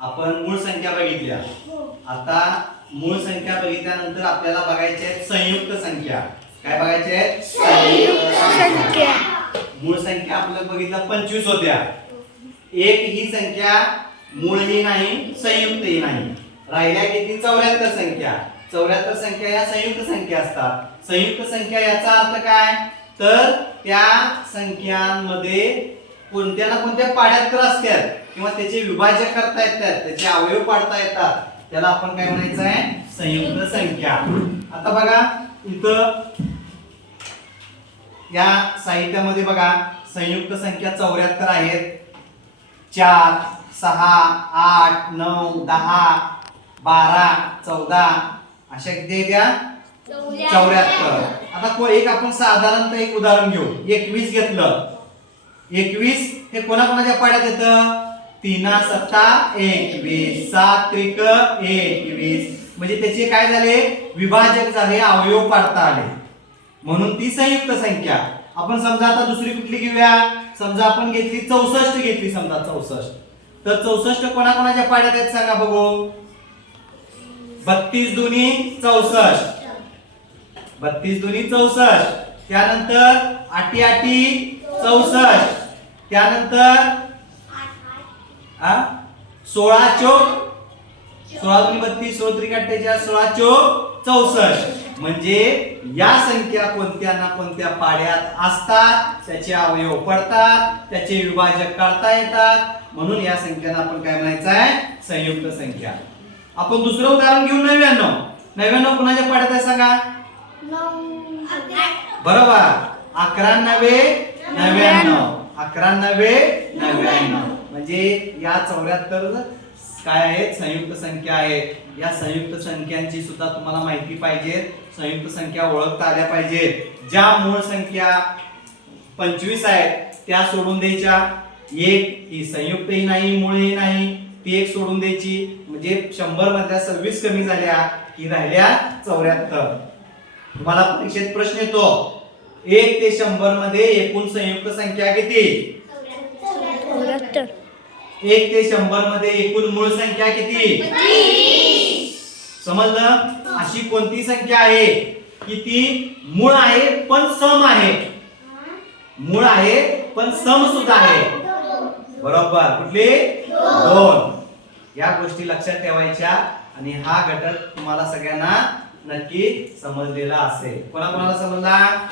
आपण मूळ संख्या बघितल्या. आता मूळ संख्या बघितल्यानंतर आपल्याला बघायच्या आहेत संयुक्त संख्या. काय बघायचे आहेत? संयुक्त संख्या. मूळ संख्या आपल्याला बघितलं पंचवीस होत्या. एक ही संख्या मूळही नाही संयुक्तही नाही. राहिल्या किती? चौऱ्याहत्तर संख्या. चौऱ्याहत्तर संख्या या संयुक्त संख्या असतात. संयुक्त संख्या याचा अर्थ काय? तर त्या संख्यांमध्ये कोणत्या ना कोणत्या पाड्यात तर असतात किंवा त्याचे विभाजक करता येतात त्याचे अवयव पाडता येतात त्याला आपण काय म्हणायचं आहे संयुक्त संख्या. आता बघा इथं या साहित्यामध्ये बघा संयुक्त संख्या चौऱ्याहत्तर आहेत. चार सहा आठ नऊ दहा बारा चौदा अशा किती द्या चौऱ्याहत्तर. आता को- एक आपण साधारणतः एक उदाहरण घेऊ. एकवीस घेतलं. एकवीस हे कोणाकोणाच्या पाड्यात येतं? तीना सत्ता एकवीस सात त्रिक एकवीस म्हणजे त्याचे काय झाले? विभाजक झाले अवयव पाडता आले. म्हणून ती संयुक्त संख्या. आपण समजा आता दुसरी कुठली घेऊया? समजा आपण घेतली चौसष्ट घेतली समजा चौसष्ट. तर चौसष्ट कोणाकोणाच्या पाड्यात आहेत सांगा बघू. बत्तीस दोन्ही चौसष्ट. बत्तीस दोन्ही चौसष्ट. त्यानंतर आठी आठी चौसष्ट. त्यानंतर आ सोळा चोक सोळा दोन्ही बत्तीस सोळा त्रिक अठ्ठेचाळीस सोळा चोक चौसष्ट. म्हणजे या संख्या कोणत्या ना कोणत्या पाड्यात असतात त्याचे अवयव पडतात त्याचे विभाजक काढता येतात. म्हणून या संख्यांना आपण काय म्हणायचं आहे? संयुक्त संख्या. आपण दुसरं उदाहरण घेऊ नव्याण्णव. नव्याण्णव कुणाच्या पाड्यात आहे सांगा? बरोबर. अकरा नव्हे नव्याण्णव. अकरा नव्हे नव्याण्णव. म्हणजे या चौऱ्याहत्तर काय आहेत? संयुक्त संख्या आहेत. या संयुक्त संख्यांची सुद्धा तुम्हाला माहिती पाहिजे. संयुक्त संख्या ओळखता आल्या पाहिजेत ज्या मूळ संख्या पंचवीस आहेत त्या सोडून द्यायच्या. एक ही संयुक्तही नाही मूळही नाही. ती एक सोडून द्यायची. म्हणजे शंभर मधल्या सव्वीस कमी झाल्या की राहिल्या चौऱ्याहत्तर. तुम्हाला परीक्षेत प्रश्न येतो. एक ते शंभरमध्ये एकूण संयुक्त संख्या किती? एक ते शंभरमध्ये एकूण मूळ संख्या किती? समजलं? अशी कोणती संख्या आहे? की ती मूळ आहे पण सम आहे. मूळ आहे पण सम सुद्धा आहे. बरोबर. कुठली? दोन. या गोष्टी लक्षात ठेवायच्या आणि हा घटक तुम्हाला सगळ्यांना नक्की समजलेला असेल. कोणा कोणाला समजला?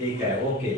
ठीक आहे ओके